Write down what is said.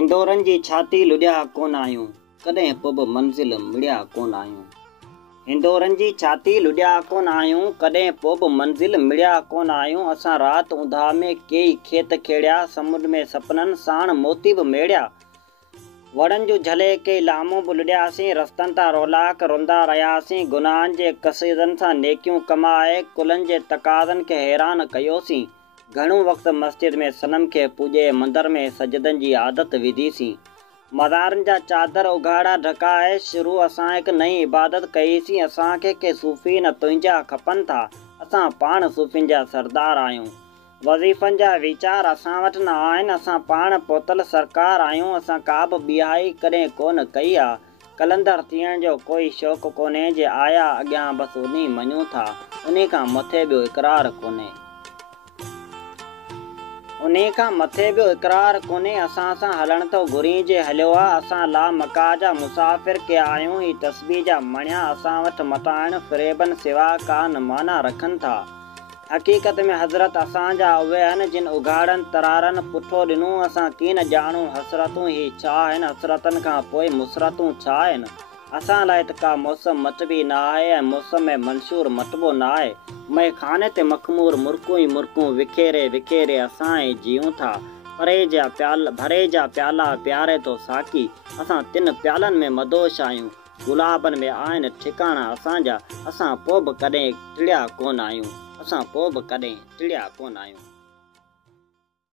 हिंदोरनि जी छाती लुॾिया कोन आहियूं, कॾहिं पोइ बि मंज़िल मिड़िया कोन आहियूं। हिंदोरनि जी छाती लुॾिया कोन आहियूं, कॾहिं पोइ बि मंज़िल मिड़िया कोन आहियूं। असां राति उंधा में कई खेत खेड़िया, समुंड में सपननि साण मोती बि मेड़िया। वड़नि जूं झले कई लामूं बि लुॾियासीं, रस्तनि तां रौलाक रोंदा रहियासीं। गुनाहनि जे कसीदनि सां नेकियूं कमाए, कुलनि जे तक़ाज़नि खे हैरान कयोसीं। घणो वक़्तु मस्जिद में सनम खे पूॼे, मंदर में सजदनि जी आदत विधीसीं। मज़ारनि जा चादर उघाड़ा ढकाए, शुरू असां हिकु नई इबादत कईसीं। असांखे के सूफ़ी न तुंहिंजा खपनि था, असां पाण सूफ़ियुनि जा सरदार आहियूं। वज़ीफ़नि जा वीचार असां वटि न आहिनि, असां पाण पोतल सरकार आहियूं। असां का बि ॿियाई कॾहिं कोन कई आहे। कलंदर थियण जो कोई शौक़ु कोन्हे, जे आया अॻियां बसि उन मञूं था, उन खां मथे ॿियो इक़रार कोन्हे। उन खां मथे ॿियो इक़रार कोन्हे। असां सां हलण तो घुरी जे हलियो आहे। असां ला मका जा मुसाफ़िर के आहियूं, ही तस्बीह जा मणिया असां वटि मटाइण फ़रेबनि सिवा का न माना रखनि था। हक़ीक़त में हज़रत असांजा उहे आहिनि जिन उघाड़नि तरारनि पुठो ॾिनो। असां कीन ॼाणूं हसरतूं ही छा आहिनि, हसरतनि खां पोइ मुसरतूं छा आहिनि। असां लाइ त का मौसम मटबी न आहे ऐं मौसम में मंशूर मटबो न आहे। मैं खाने ते मखमूर मुर्कूं ई मुर्कूं विखेरे विखेरे असां जीऊं था। भरे जा प्याला प्यारे तो साकी, असां तिन प्यालनि में मदोश आहियूं। गुलाबनि में आहिनि ठिकाणा असांजा, असां पोइ बि कॾहिं टिड़िया कोन आहियूं।